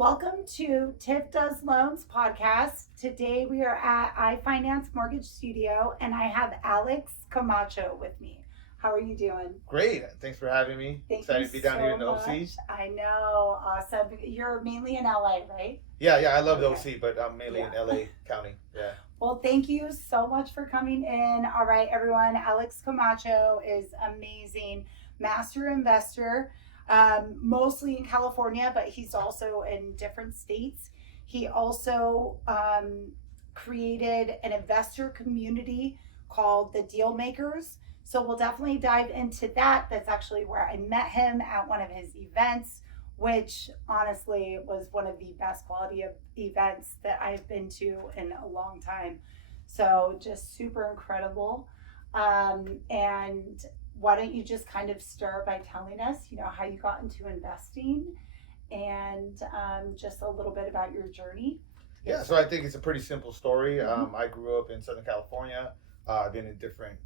Welcome to TiffDoesLoans Podcast. Today we are at iFinance Mortgage Studio and I have Alex Camacho with me. How are you doing? Great. Thanks for having me. Excited to be down here in the OC. I know. Awesome. You're mainly in LA, right? Yeah, I love the OC, but I'm mainly in LA County. Yeah. Well, thank you so much for coming in. All right, everyone. Alex Camacho is amazing. Master investor. Mostly in California, but he's also in different states. He also created an investor community called the Dealmakers. So we'll definitely dive into that. That's actually where I met him at one of his events, which honestly was one of the best quality of events that I've been to in a long time. So just super incredible. And why don't you just kind of start by telling us, how you got into investing and just a little bit about your journey? Yeah, so I think it's a pretty simple story. I grew up in Southern California. I've been in different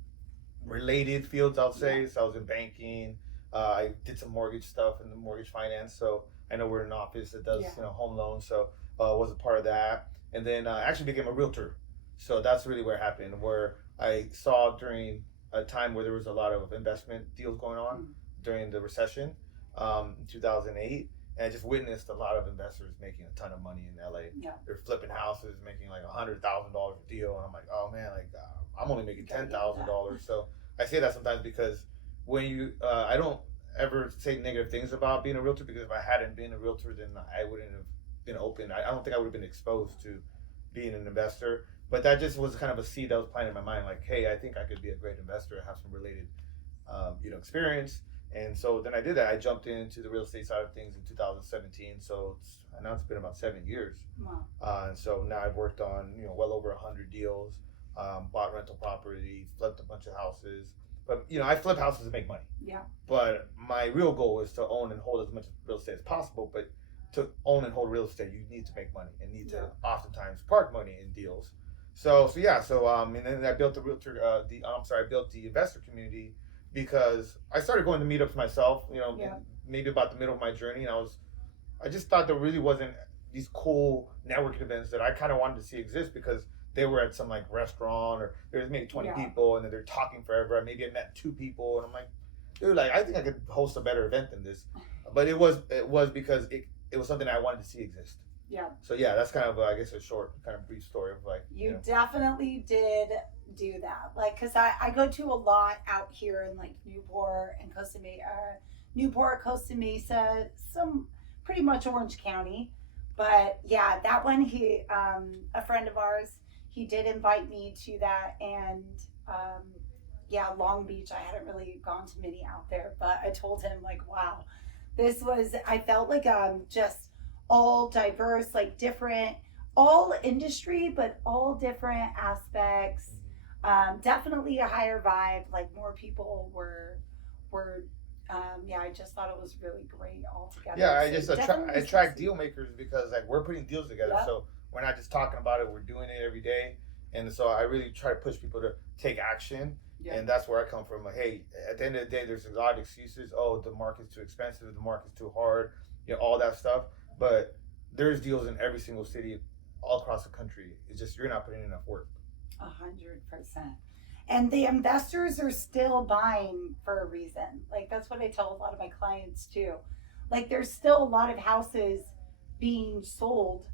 related fields, I'll say. So I was in banking. I did some mortgage stuff in the mortgage finance. So I know we're in an office that does home loans. So was a part of that. And then I actually became a realtor. So that's really where it happened, where I saw during a time where there was a lot of investment deals going on during the recession in 2008. And I just witnessed a lot of investors making a ton of money in LA. Yeah. They're flipping houses, making like $100,000 a deal. And I'm like, oh man, I'm only making $10,000. So I say that sometimes because when you, I don't ever say negative things about being a realtor, because if I hadn't been a realtor, then I wouldn't have been open. I don't think I would have been exposed to being an investor. But that just was kind of a seed that was planted in my mind, like, hey, I think I could be a great investor and have some related, experience. And so then I did that. I jumped into the real estate side of things in 2017. So now it's been about 7 years. Wow. And so now I've worked on, well over 100 deals, bought rental property, flipped a bunch of houses. But, I flip houses to make money. Yeah. But my real goal is to own and hold as much real estate as possible. But to own and hold real estate, you need to make money and need to oftentimes park money in deals. So and then I built I built the investor community because I started going to meetups myself, maybe about the middle of my journey. And I just thought there really wasn't these cool networking events that I kind of wanted to see exist, because they were at some like restaurant or there's maybe 20 people and then they're talking forever. Maybe I met 2 people and I'm like, dude, I think I could host a better event than this. But it was because it was something I wanted to see exist. Yeah. So that's kind of, I guess, a short, kind of brief story of You definitely did do that. Because I go to a lot out here in Newport and Costa Mesa, some pretty much Orange County. But that one, a friend of ours, he did invite me to that. And Long Beach, I hadn't really gone to many out there, but I told him wow, I felt like just all diverse, different, all industry, but all different aspects. Definitely a higher vibe. More people were. I just thought it was really great altogether. Yeah, I just attract deal makers because we're putting deals together. Yep. So we're not just talking about it; we're doing it every day. And so I really try to push people to take action. Yep. And that's where I come from. Hey, at the end of the day, there's a lot of excuses. Oh, the market's too expensive. The market's too hard. All that stuff. But there's deals in every single city all across the country. It's just you're not putting in enough work. 100%. And the investors are still buying for a reason. That's what I tell a lot of my clients too. There's still a lot of houses being sold,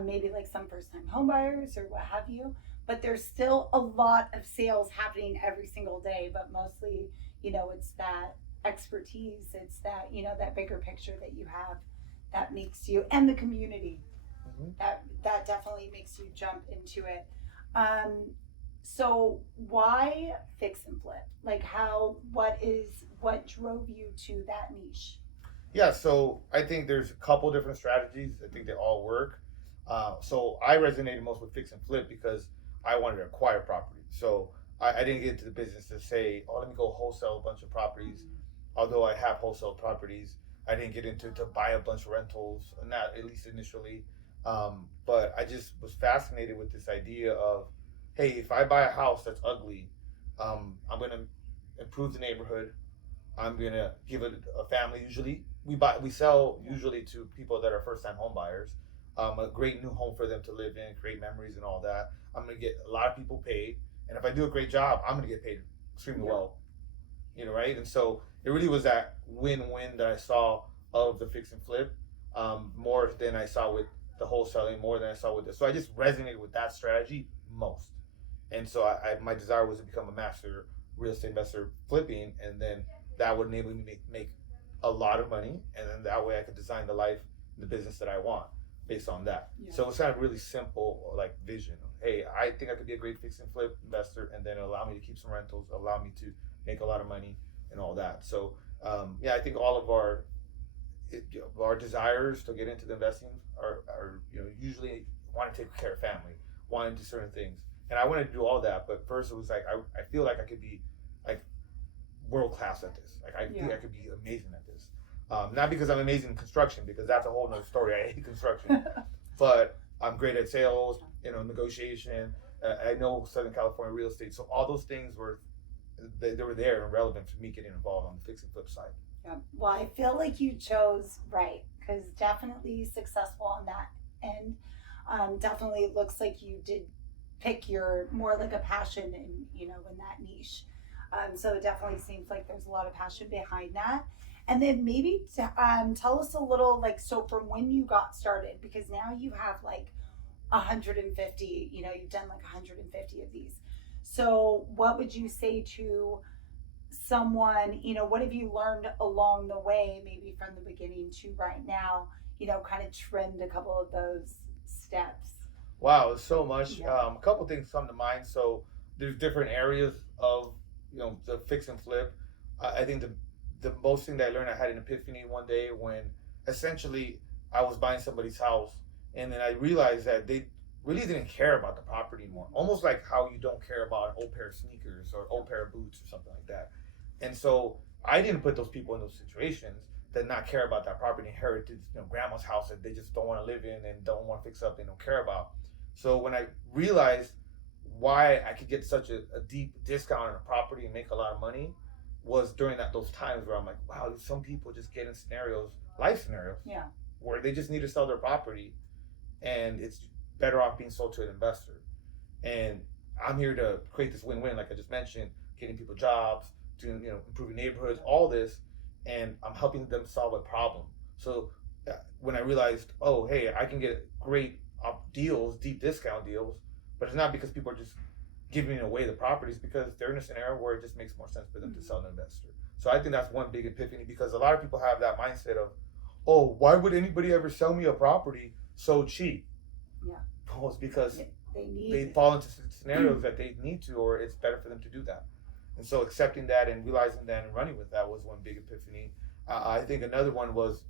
maybe some first-time homebuyers or what have you. But there's still a lot of sales happening every single day. But mostly, it's that expertise. It's that, that bigger picture that you have that makes you, and the community, that definitely makes you jump into it. So why fix and flip? What drove you to that niche? Yeah, so I think there's a couple different strategies. I think they all work. So I resonated most with fix and flip because I wanted to acquire property. So I didn't get into the business to say, let me go wholesale a bunch of properties. Although I have wholesale properties, I didn't get into to buy a bunch of rentals, not at least initially. But I just was fascinated with this idea of, hey, if I buy a house that's ugly, I'm going to improve the neighborhood. I'm going to give it a family, usually, we sell usually to people that are first time home buyers. A great new home for them to live in, create memories and all that. I'm gonna get a lot of people paid, and if I do a great job, I'm gonna get paid extremely well. You know, right? And so it really was that win-win that I saw of the fix and flip, more than I saw with the wholesaling, more than I saw with this. So I just resonated with that strategy most. And so my desire was to become a master real estate investor flipping, and then that would enable me to make a lot of money, and then that way I could design the life, the business that I want based on that. Yeah. So it's kind of really simple, like vision. Hey, I think I could be a great fix and flip investor, and then allow me to keep some rentals, allow me to make a lot of money and all that. So I think all of our desires to get into the investing are usually wanting to take care of family, wanting to do certain things. And I wanted to do all that, but first it was like I feel like I could be like world class at this. Like I think I could be amazing at this. Not because I'm amazing in construction, because that's a whole nother story. I hate construction, but I'm great at sales, negotiation. I know Southern California real estate, so all those things were there and relevant for me getting involved on the fix and flip side. Yeah. Well, I feel like you chose right, because definitely successful on that end. Definitely looks like you did pick your more like a passion in that niche. So it definitely seems like there's a lot of passion behind that. And then maybe tell us a little, like, so from when you got started, because now you have like 150, you've done like 150 of these. So what would you say to someone, what have you learned along the way, maybe from the beginning to right now, kind of trimmed a couple of those steps? Wow, so much. A couple things come to mind. So there's different areas of, the fix and flip. I think the most thing that I learned, I had an epiphany one day when essentially I was buying somebody's house, and then I realized that they really didn't care about the property anymore. Almost like how you don't care about an old pair of sneakers or old pair of boots or something like that. And so I didn't put those people in those situations that not care about that property, inherited, grandma's house that they just don't want to live in and don't want to fix up, they don't care about. So when I realized why I could get such a deep discount on a property and make a lot of money was during those times where I'm like, wow, some people just get in life scenarios, where they just need to sell their property, and it's better off being sold to an investor. And I'm here to create this win-win, like I just mentioned, getting people jobs, doing, improving neighborhoods, all this, and I'm helping them solve a problem. So when I realized, oh, hey, I can get great deals, deep discount deals, but it's not because people are just giving away the properties, because they're in a scenario where it just makes more sense for them to sell an investor. So I think that's one big epiphany, because a lot of people have that mindset of, oh, why would anybody ever sell me a property so cheap? Yeah. Well, it's because they fall into scenarios that they need to, or it's better for them to do that. And so accepting that and realizing that and running with that was one big epiphany. I think another one was,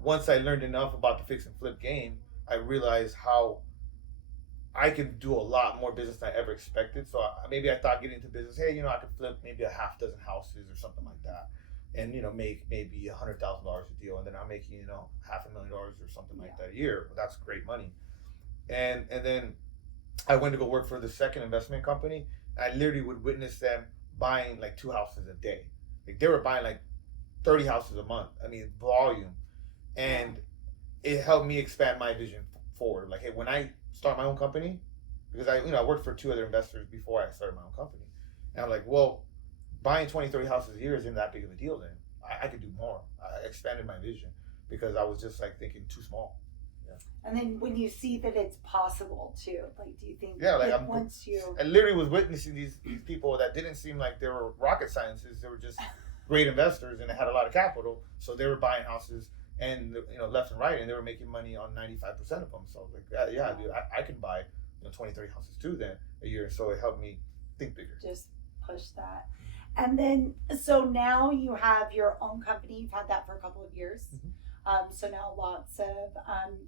once I learned enough about the fix and flip game, I realized how I could do a lot more business than I ever expected. So maybe I thought getting into business, hey, I could flip maybe a half dozen houses or something like that, and make maybe $100,000 a deal, and then I'm making $500,000 or something like that a year. Well, that's great money. And then I went to go work for the second investment company. And I literally would witness them buying like 2 houses a day. Like they were buying like 30 houses a month. I mean, volume. And it helped me expand my vision forward. Like, hey, when I start my own company, because I worked for 2 other investors before I started my own company. And I'm like, well, buying 20, 30 houses a year isn't that big of a deal then. I could do more. I expanded my vision because I was just like thinking too small. And then when you see that it's possible too, like, do you think? Yeah, I literally was witnessing these people that didn't seem like they were rocket scientists. They were just great investors, and they had a lot of capital. So they were buying houses and left and right, and they were making money on 95% of them. So I was like, yeah, dude, I can buy 20, 30 houses too then a year. So it helped me think bigger. Just push that. And then, so now you have your own company. You've had that for a couple of years. Mm-hmm. So now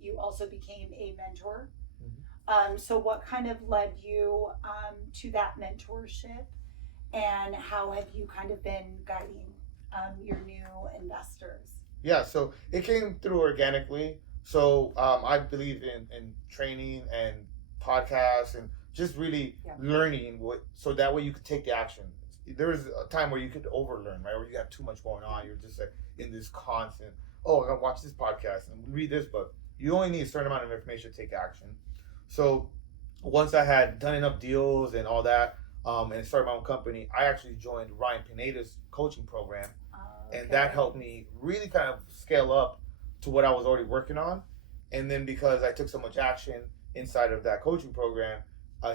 you also became a mentor. Mm-hmm. So what kind of led you to that mentorship, and how have you kind of been guiding your new investors? Yeah, so it came through organically. So I believe in training and podcasts and just really learning so that way you can take the action. there was a time where you could overlearn, right? Or you have too much going on. You're just like in this constant, oh, I gotta watch this podcast and read this book. You only need a certain amount of information to take action. So once I had done enough deals and all that, and started my own company, I actually joined Ryan Pineda's coaching program, and that helped me really kind of scale up to what I was already working on. And then because I took so much action inside of that coaching program,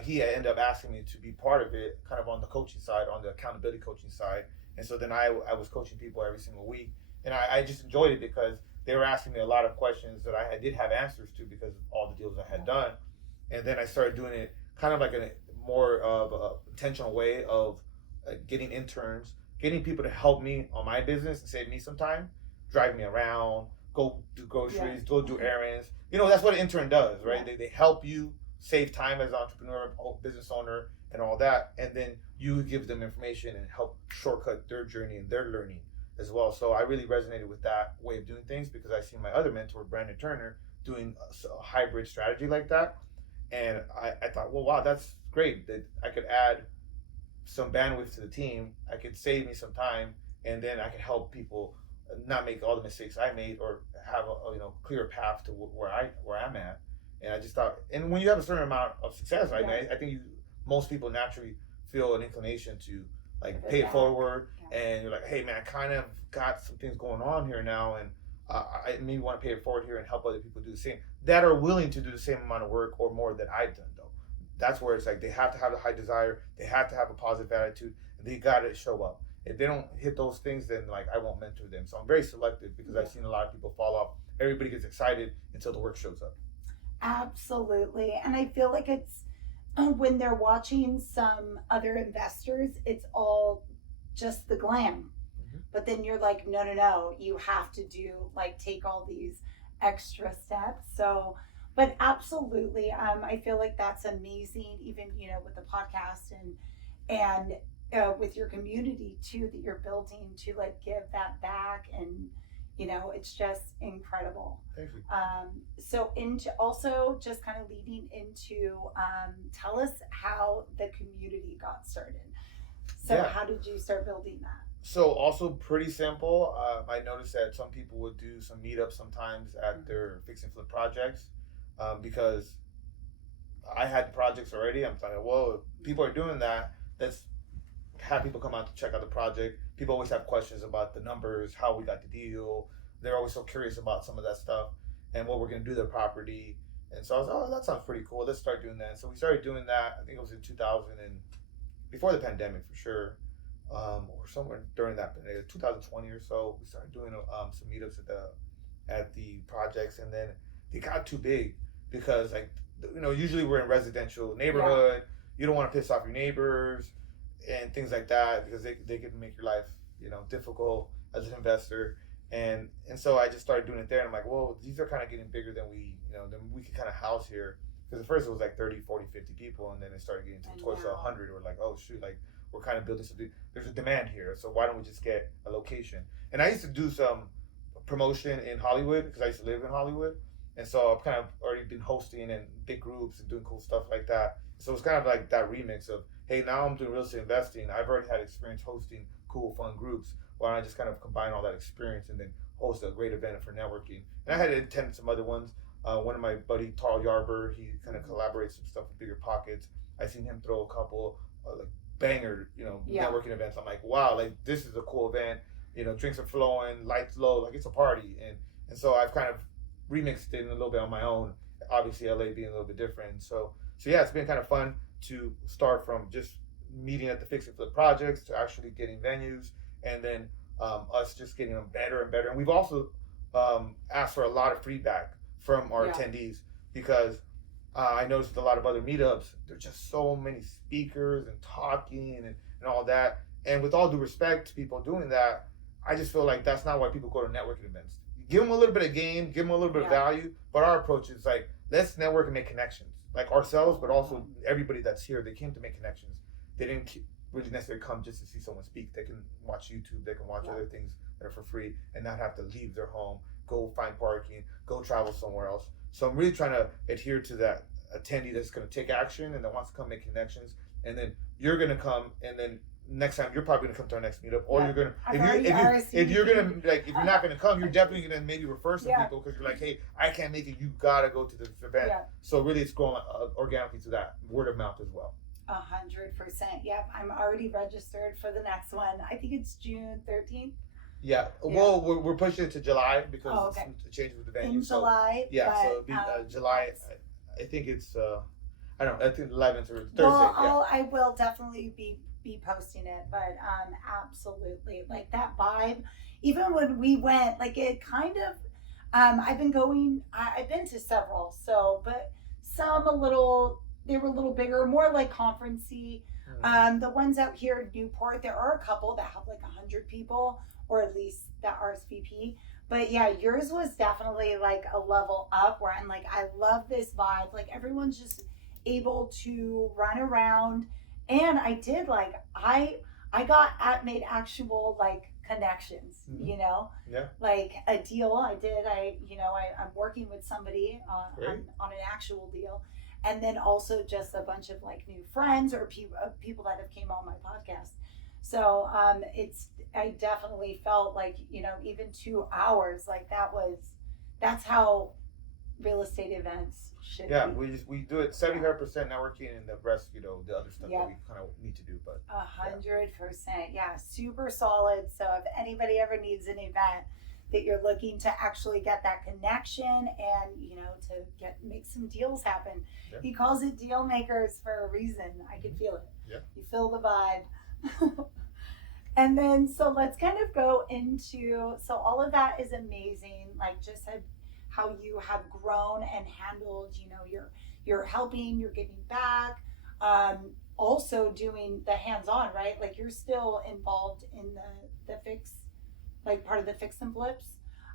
he ended up asking me to be part of it, kind of on the coaching side, on the accountability coaching side. And so then I was coaching people every single week, and I just enjoyed it because they were asking me a lot of questions that I did have answers to because of all the deals I had done. And then I started doing it kind of like in a more of a intentional way of getting interns, getting people to help me on my business and save me some time, drive me around, go do groceries, go do errands. You know, that's what an intern does, right? They help you save time as an entrepreneur, business owner, and all that. And then you give them information and help shortcut their journey and their learning as well. So I really resonated with that way of doing things because I see my other mentor, Brandon Turner, doing a hybrid strategy like that. And I thought, well, wow, that's great that I could add some bandwidth to the team. I could save me some time, and then I could help people not make all the mistakes I made or have a clear path to where I'm at. And I just thought, and when you have a certain amount of success, right, I think most people naturally feel an inclination to like pay it forward, and you're like, hey man, I kind of got some things going on here now, and I maybe want to pay it forward here and help other people do the same that are willing to do the same amount of work or more than I've done though. That's where it's like they have to have a high desire, they have to have a positive attitude, and they got to show up. If they don't hit those things, then like I won't mentor them. So I'm very selective because I've seen a lot of people fall off. Everybody gets excited until the work shows up. Absolutely. And I feel like it's when they're watching some other investors, it's all just the glam. But then you're like, no, you have to take all these extra steps. So, but absolutely, I feel like that's amazing, even, with the podcast and with your community too, that you're building to give that back. And, it's just incredible. Thank you. So also just kind of leading into, tell us how the community got started. So how did you start building that? So also pretty simple. I noticed that some people would do some meetups sometimes at their fix and flip projects because I had projects already. I'm like, well, people are doing that. Let's have people come out to check out the project. People always have questions about the numbers, how we got the deal. They're always so curious about some of that stuff and what we're going to do to the property. And so I was like, oh, that sounds pretty cool. Let's start doing that. So we started doing that. I think it was in 2000 and before the pandemic for sure. Or somewhere during that 2020 or so, we started doing some meetups at the projects, and then they got too big because usually we're in residential neighborhood. You don't want to piss off your neighbors and things like that because they can make your life difficult as an investor, and so I just started doing it there, and I'm like, well, these are kind of getting bigger than than we could kind of house here, because at first it was like 30, 40, 50 people, and then it started getting towards 100. We're like, oh shoot, we're kind of building something. There's a demand here, so why don't we just get a location? And I used to do some promotion in Hollywood because I used to live in Hollywood, and so I've kind of already been hosting in big groups and doing cool stuff like that. So it's kind of like that remix of, hey, now I'm doing real estate investing. I've already had experience hosting cool, fun groups. Why don't I just kind of combine all that experience and then host a great event for networking? And I had attended some other ones. One of my buddy, Tarl Yarber, he kind of collaborates some stuff with Bigger Pockets. I seen him throw a couple banger, networking events. I'm like, wow, this is a cool event. Drinks are flowing, lights low, it's a party. And so I've kind of remixed it a little bit on my own. Obviously, LA being a little bit different. So yeah, it's been kind of fun to start from just meeting at the fix and flip projects to actually getting venues, and then us just getting them better and better. And we've also asked for a lot of feedback from our attendees because I noticed with a lot of other meetups, there's just so many speakers and talking and all that. And with all due respect to people doing that, I just feel like that's not why people go to networking events. Give them a little bit of game, give them a little bit of value, but our approach is let's network and make connections. Ourselves, but also everybody that's here, they came to make connections. They didn't really necessarily come just to see someone speak. They can watch YouTube, they can watch other things that are for free and not have to leave their home, go find parking, go travel somewhere else. So I'm really trying to adhere to that attendee that's going to take action and that wants to come make connections. And then you're going to come and then next time you're probably gonna come to our next meetup, or Yeah. you're gonna if you're not gonna come, you're definitely gonna maybe refer some people because you're like, hey, I can't make it. You gotta go to this event. Yeah. So really, it's growing organically to that word of mouth as well. 100%. Yep, I'm already registered for the next one. I think it's June 13th. Yeah. Well, we're pushing it to July because it's changing with the venue. In July. Yeah. But, so it'll be July. I think it's I don't know. I think 11th or Thursday. Well, I will definitely be posting it, but absolutely, like that vibe. Even when we went, like it kind of. I've been to several, but some they were a little bigger, more like conferencey. The ones out here in Newport, there are a couple that have like 100 people, or at least that RSVP. But yeah, yours was definitely like a level up where I'm like, I love this vibe. Like everyone's just able to run around. And I did like, I made actual like connections, you know, like a deal I'm working with somebody on an actual deal. And then also just a bunch of like new friends or people that have came on my podcast. So I definitely felt like, even 2 hours, like that's how real estate events should be. We do it 75% networking and the rest, the other stuff that we kind of need to do. But 100%. Yeah, super solid. So if anybody ever needs an event that you're looking to actually get that connection and, to make some deals happen. Yeah. He calls it Dealmakers for a reason. I can feel it. Yeah. You feel the vibe. And then, so let's kind of go into, so all of that is amazing. Like just how you have grown and handled, you're helping, you're giving back, also doing the hands-on, right? Like you're still involved in the fix, like part of the fix and flips.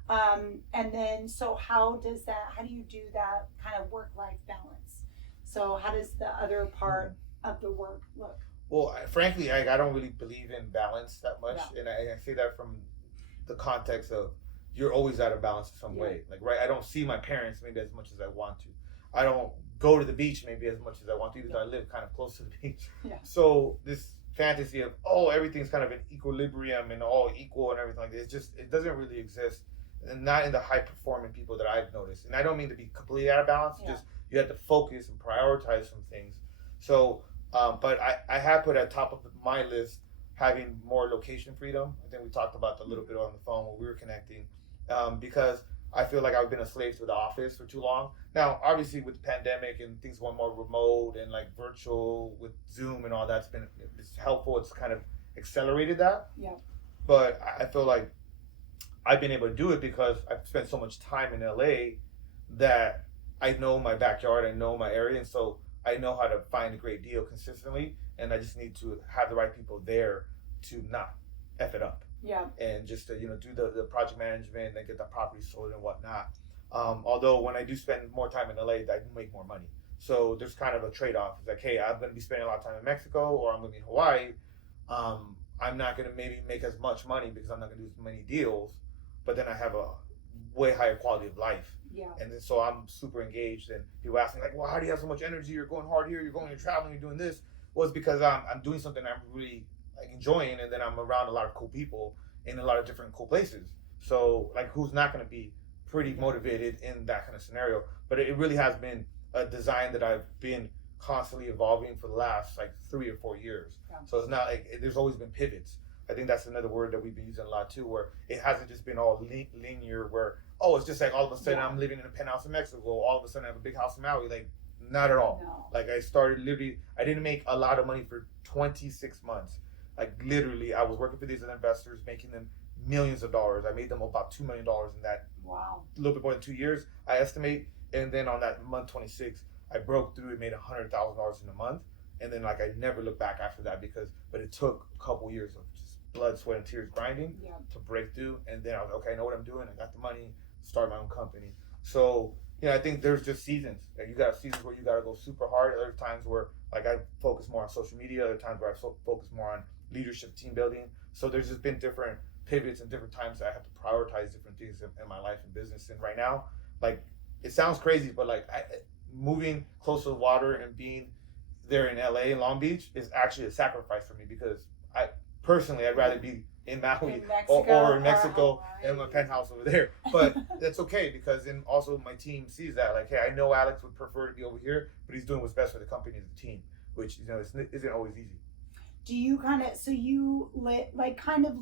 And then, so how do you do that kind of work-life balance? So how does the other part of the work look? Well, frankly, I don't really believe in balance that much. Yeah. And I say that from the context of you're always out of balance in some way. Like, right, I don't see my parents maybe as much as I want to. I don't go to the beach maybe as much as I want to, because I live kind of close to the beach. Yeah. So this fantasy of, everything's kind of in equilibrium and all equal and everything like that, it doesn't really exist. And not in the high performing people that I've noticed. And I don't mean to be completely out of balance, just you have to focus and prioritize some things. So, but I have put at top of my list having more location freedom. I think we talked about that a little bit on the phone when we were connecting, because I feel like I've been a slave to the office for too long. Now, obviously with the pandemic and things going more remote and like virtual with Zoom and all that's it's helpful. It's kind of accelerated that. Yeah. But I feel like I've been able to do it because I've spent so much time in LA that I know my backyard, I know my area, and so I know how to find a great deal consistently, and I just need to have the right people there to not F it up. Yeah. And just to, do the project management and get the property sold and whatnot. Although when I do spend more time in LA, I make more money. So there's kind of a trade-off. It's like, hey, I'm going to be spending a lot of time in Mexico, or I'm going to be in Hawaii. I'm not going to maybe make as much money because I'm not going to do as many deals, but then I have a way higher quality of life. Yeah. And then, so I'm super engaged, and people ask me like, well, how do you have so much energy? You're going hard here, you're traveling, you're doing this. Well, it's because I'm doing something I'm really enjoying, and then I'm around a lot of cool people in a lot of different cool places. So like, who's not going to be pretty motivated in that kind of scenario? But it really has been a design that I've been constantly evolving for the last 3 or 4 years. Yeah. So it's not like there's always been pivots. I think that's another word that we've been using a lot too, where it hasn't just been all linear, where, it's just like all of a sudden I'm living in a penthouse in Mexico, all of a sudden I have a big house in Maui. Like, not at all. No. Like, I started literally, I didn't make a lot of money for 26 months. Like, literally, I was working for these investors, making them millions of dollars. I made them about $2 million in that. Wow. A little bit more than 2 years, I estimate. And then on that month 26, I broke through and made $100,000 in a month. And then I never looked back after that but it took a couple years of just blood, sweat, and tears grinding to break through. And then I was like, okay, I know what I'm doing. I got the money, start my own company. So, I think there's just seasons. Like, you got seasons where you got to go super hard. Other times where I focus more on social media. Other times where I focus more on leadership, team building. So there's just been different pivots and different times that I have to prioritize different things in my life and business. And right now, it sounds crazy, but moving close to the water and being there in LA and Long Beach is actually a sacrifice for me, because personally, I'd rather be in Maui In Mexico or in Mexico Hawaii. in my penthouse over there. But that's okay because then also my team sees that like, hey, I know Alex would prefer to be over here, but he's doing what's best for the company and the team, which isn't always easy. Do you kind of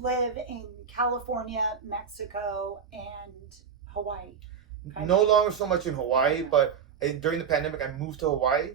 live in California, Mexico, and Hawaii? No longer so much in Hawaii, but during the pandemic, I moved to Hawaii.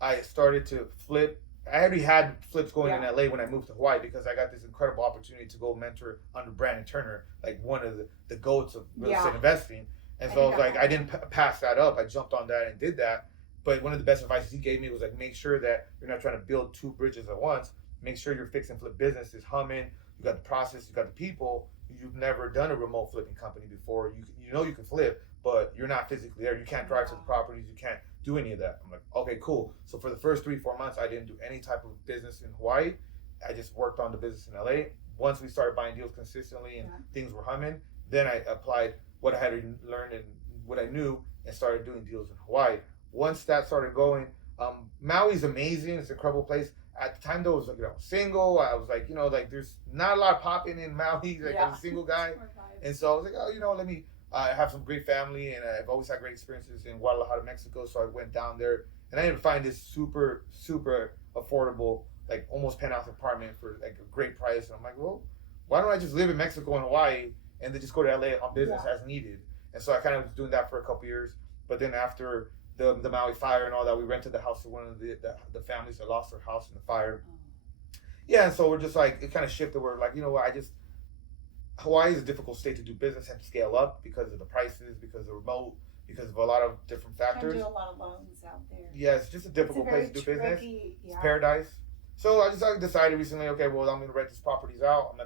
I started to flip. I already had flips going in LA when I moved to Hawaii because I got this incredible opportunity to go mentor under Brandon Turner, like one of the goats of real estate investing. And so I was like, I didn't pass that up. I jumped on that and did that. But one of the best advice he gave me was like, make sure that you're not trying to build two bridges at once. Make sure your fix and flip business is humming. You got the process, you got the people. You've never done a remote flipping company before. You know you can flip, but you're not physically there. You can't drive to the properties. You can't do any of that. I'm like, okay, cool. So for the first 3-4 months, I didn't do any type of business in Hawaii. I just worked on the business in LA. Once we started buying deals consistently and things were humming, then I applied what I had learned and what I knew and started doing deals in Hawaii. Once that started going, Maui's amazing. It's an incredible place. At the time, though, I was like, I was single. I was like, there's not a lot popping in Maui. Like, I'm a single guy. And so I was like, oh, let me I have some great family, and I've always had great experiences in Guadalajara, Mexico. So I went down there, and I ended up finding this super, super affordable, like almost penthouse apartment for like a great price. And I'm like, well, why don't I just live in Mexico and Hawaii and then just go to LA on business as needed? And so I kind of was doing that for a couple years. But then after the Maui fire and all that, we rented the house to one of the families that lost their house in the fire. Yeah, and so we're just like, it kind of shifted. We're like, you know what, Hawaii is a difficult state to do business and scale up because of the prices, because of the remote, because of a lot of different factors. Can do a lot of loans out there. Yeah, it's just a difficult place to do business. Yeah. It's paradise. So I decided recently, okay, well, I'm going to rent these properties out. I'm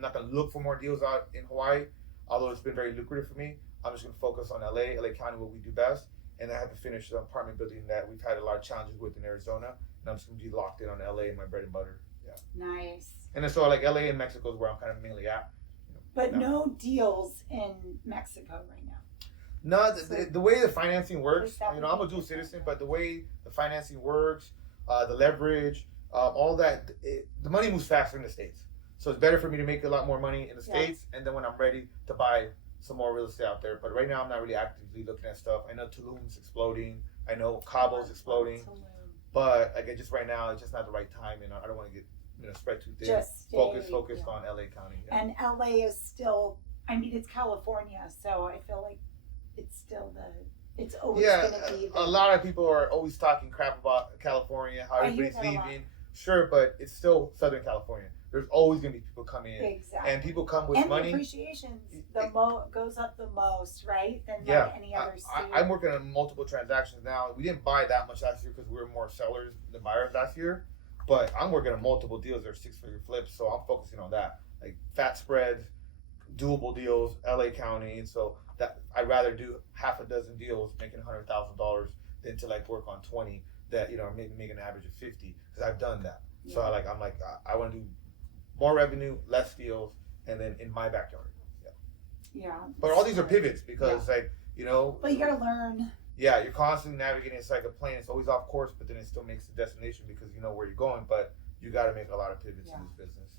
not going to look for more deals out in Hawaii, although it's been very lucrative for me. I'm just going to focus on LA County, what we do best. And I have to finish the apartment building that we've had a lot of challenges with in Arizona. And I'm just going to be locked in on LA and my bread and butter. Yeah. Nice. And then so like LA and Mexico is where I'm kind of mainly at. But no deals in Mexico right now. No, the way the financing works, I'm a dual citizen, but the way the financing works, the leverage, all that, the money moves faster in the States. So it's better for me to make a lot more money in the States, and then when I'm ready to buy some more real estate out there. But right now I'm not really actively looking at stuff. I know Tulum's exploding. I know Cabo's exploding. But like just right now, it's just not the right time, and I don't want to get spread too thin. Just focused on LA County. Yeah. And LA is still, it's California, so I feel like it's still it's always going to be. A lot of people are always talking crap about California, how everybody's leaving. Sure, but it's still Southern California. There's always going to be people coming in. Exactly. And people come with money. And the appreciation goes up the most, right? Than like any other state. I'm working on multiple transactions now. We didn't buy that much last year because we were more sellers than buyers last year. But I'm working on multiple deals. They're 6-figure flips, so I'm focusing on that. Like fat spreads, doable deals, LA County. And so that I'd rather do half a dozen deals making $100,000 than to like work on 20 that, maybe make an average of 50, because I've done that. Yeah. So I want to do more revenue, less deals, and then in my backyard. Yeah. But all these are pivots because But you got to learn. Yeah, you're constantly navigating. It's like a plane. It's always off course, but then it still makes the destination because you know where you're going. But you got to make a lot of pivots in this business.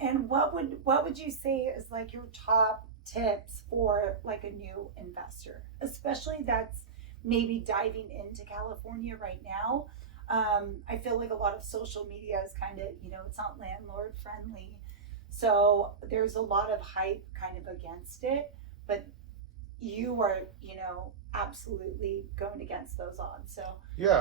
And what would you say is like your top tips for like a new investor, especially that's maybe diving into California right now? I feel like a lot of social media is kind of, it's not landlord friendly. So there's a lot of hype kind of against it, but you are, absolutely going against those odds. So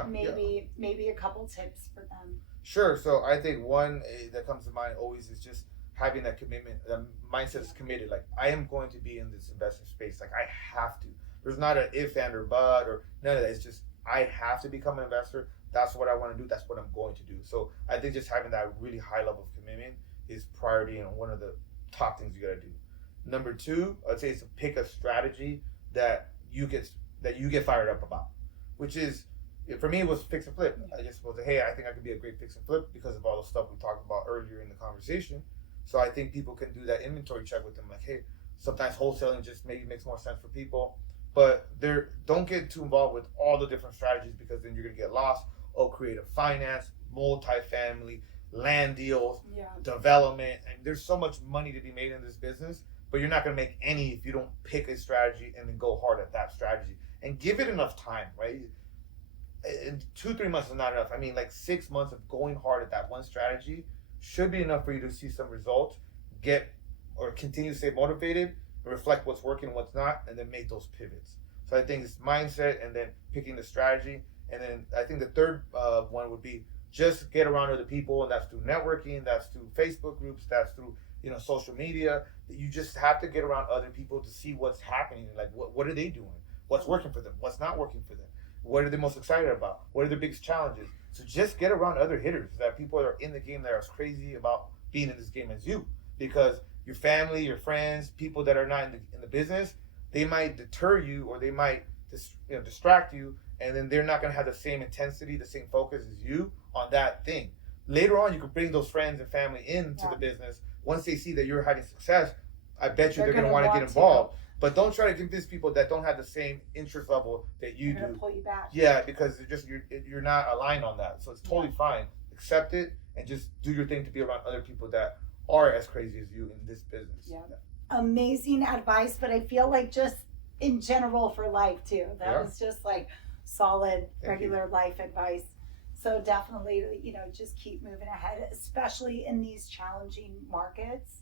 maybe a couple tips for them. Sure. So I think one that comes to mind always is just having that commitment. The mindset is committed. Like, I am going to be in this investment space. Like, I have to. There's not an if and or but or none of that. It's just I have to become an investor. That's what I want to do. That's what I'm going to do. So I think just having that really high level of commitment is priority and one of the top things you got to do. Number two, I'd say is to pick a strategy that you get fired up about, which is, for me, it was fix and flip. I just was like, hey, I think I could be a great fix and flip because of all the stuff we talked about earlier in the conversation. So I think people can do that inventory check with them. Like, hey, sometimes wholesaling just maybe makes more sense for people, but don't get too involved with all the different strategies because then you're gonna get lost. Creative finance, multifamily, land deals, Yeah. development, and there's so much money to be made in this business. But you're not going to make any if you don't pick a strategy and then go hard at that strategy and give it enough time, right? And 2-3 months is not enough. I mean, like 6 months of going hard at that one strategy should be enough for you to see some results, get or continue to stay motivated, reflect what's working and what's not, and then make those pivots. So I think it's mindset and then picking the strategy. And then I think the third one would be just get around other people, and that's through networking, that's through Facebook groups, that's through social media. You just have to get around other people to see what's happening. Like what are they doing? What's working for them? What's not working for them? What are they most excited about? What are their biggest challenges? So just get around other hitters, that people that are in the game that are as crazy about being in this game as you. Because your family, your friends, people that are not in the business, they might deter you, or they might distract you, and then they're not going to have the same intensity, the same focus as you on that thing. Later on, you can bring those friends and family into the business. Once they see that you're having success, I bet you they're going to want to get involved. But don't try to convince people that don't have the same interest level that you do. Pull you back. Yeah, because you're not aligned on that. So it's totally fine. Accept it and just do your thing to be around other people that are as crazy as you in this business. Yeah. Amazing advice, but I feel like just in general for life too. That was just like solid, regular life advice. So definitely, just keep moving ahead, especially in these challenging markets.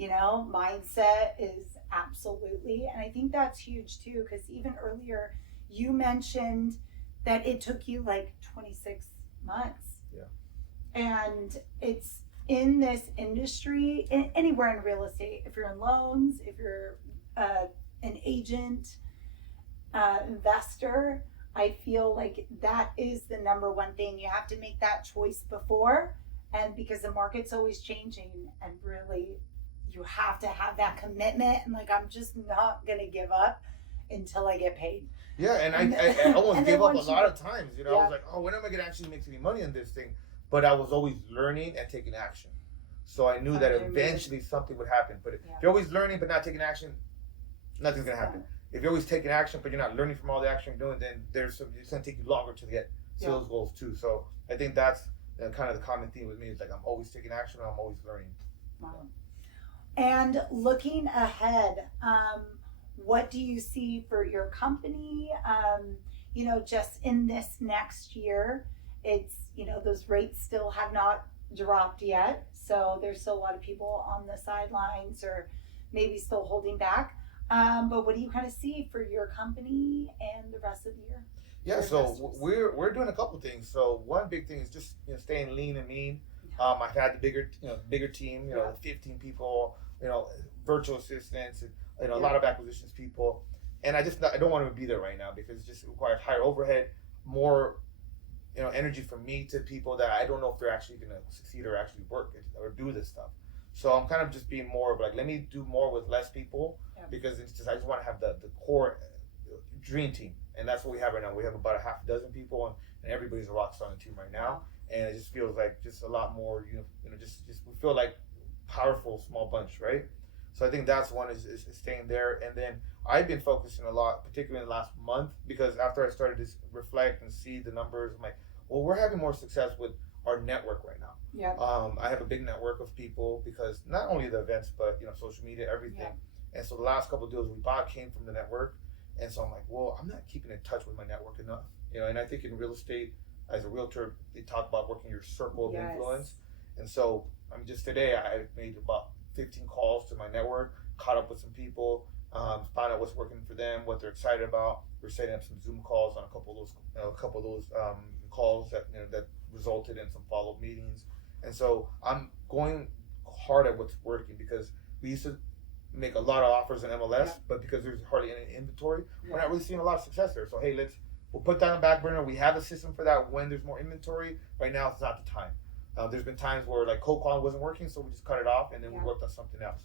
Mindset is absolutely, and I think that's huge too, because even earlier you mentioned that it took you like 26 months. Yeah. And it's in this industry, anywhere in real estate, if you're in loans, if you're an agent, investor, I feel like that is the number one thing. You have to make that choice before, and because the market's always changing, and really you have to have that commitment, and like, I'm just not gonna give up until I get paid. Yeah, and I almost gave up a lot of times. I was like, when am I gonna actually make any money on this thing? But I was always learning and taking action. So I knew that eventually something would happen. But if you're always learning but not taking action, nothing's gonna happen. If you're always taking action but you're not learning from all the action you're doing, then it's gonna take you longer to get to those goals too. So I think that's kind of the common theme with me. It's like I'm always taking action and I'm always learning. Wow. And looking ahead, what do you see for your company? Just in this next year, it's, those rates still have not dropped yet. So there's still a lot of people on the sidelines or maybe still holding back. But what do you kind of see for your company and the rest of the year? Yeah, so we're doing a couple of things. So one big thing is just staying lean and mean. I've had the bigger team, 15 people, virtual assistants, and a lot of acquisitions people. And I don't want to be there right now because it just requires higher overhead, more, energy from me to people that I don't know if they're actually going to succeed or actually work or do this stuff. So I'm kind of just being more of like, let me do more with less people because I just want to have the core dream team. And that's what we have right now. We have about a half a dozen people, and everybody's a rock star on the team right now. And it just feels like just a lot more, just we feel like powerful small bunch, right? So I think that's one is staying there. And then I've been focusing a lot, particularly in the last month, because after I started to reflect and see the numbers, I'm like, well, we're having more success with our network right now. Yeah. I have a big network of people because not only the events, but social media, everything. Yeah. And so the last couple of deals we bought came from the network. And so I'm like, well, I'm not keeping in touch with my network enough. And I think in real estate, as a realtor, they talk about working your circle of influence. And so just today, I made about 15 calls to my network, caught up with some people, found out what's working for them, what they're excited about. We're setting up some Zoom calls on a couple of those calls that that resulted in some follow-up meetings. And so I'm going hard at what's working because we used to make a lot of offers in MLS, but because there's hardly any inventory, we're not really seeing a lot of success there. So hey, we'll put that on the back burner. We have a system for that when there's more inventory. Right now, it's not the time. There's been times where like cold calling wasn't working, so we just cut it off and then we worked on something else.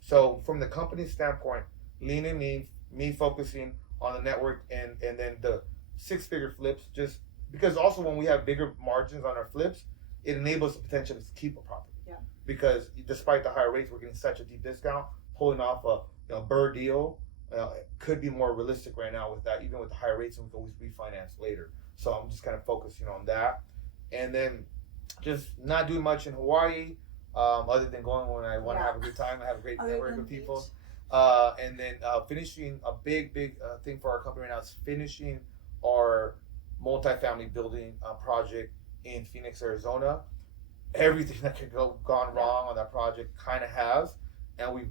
So from the company standpoint, lean and mean, me focusing on the network and then the 6-figure flips, just because also when we have bigger margins on our flips, it enables the potential to keep a property. Yeah. Because despite the higher rates, we're getting such a deep discount. Pulling off a BRRRR deal it could be more realistic right now with that, even with the higher rates, and we can always refinance later. So I'm just kind of focusing on that. And then just not doing much in Hawaii, other than going when I want to have a good time. I have a great Other network than with the people. beach. And then finishing a big thing for our company right now is finishing our multifamily building project in Phoenix, Arizona. Everything that could go gone wrong on that project kind of has, and we,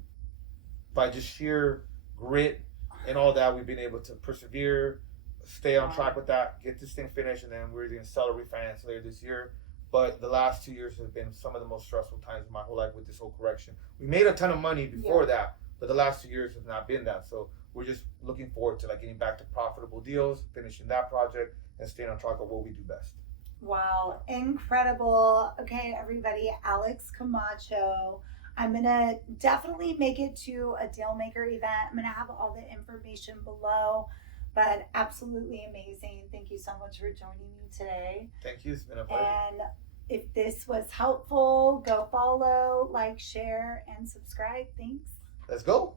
by just sheer grit and all that, we've been able to persevere, stay on track with that, get this thing finished, and then we're going to sell or refinance later this year. But the last 2 years have been some of the most stressful times of my whole life with this whole correction. We made a ton of money before that, but the last 2 years have not been that. So we're just looking forward to like getting back to profitable deals, finishing that project, and staying on track of what we do best. Wow, incredible. Okay, everybody, Alex Camacho. I'm going to definitely make it to a Dealmaker event. I'm going to have all the information below, but absolutely amazing. Thank you so much for joining me today. Thank you. It's been a pleasure. And if this was helpful, go follow, like, share, and subscribe. Thanks. Let's go.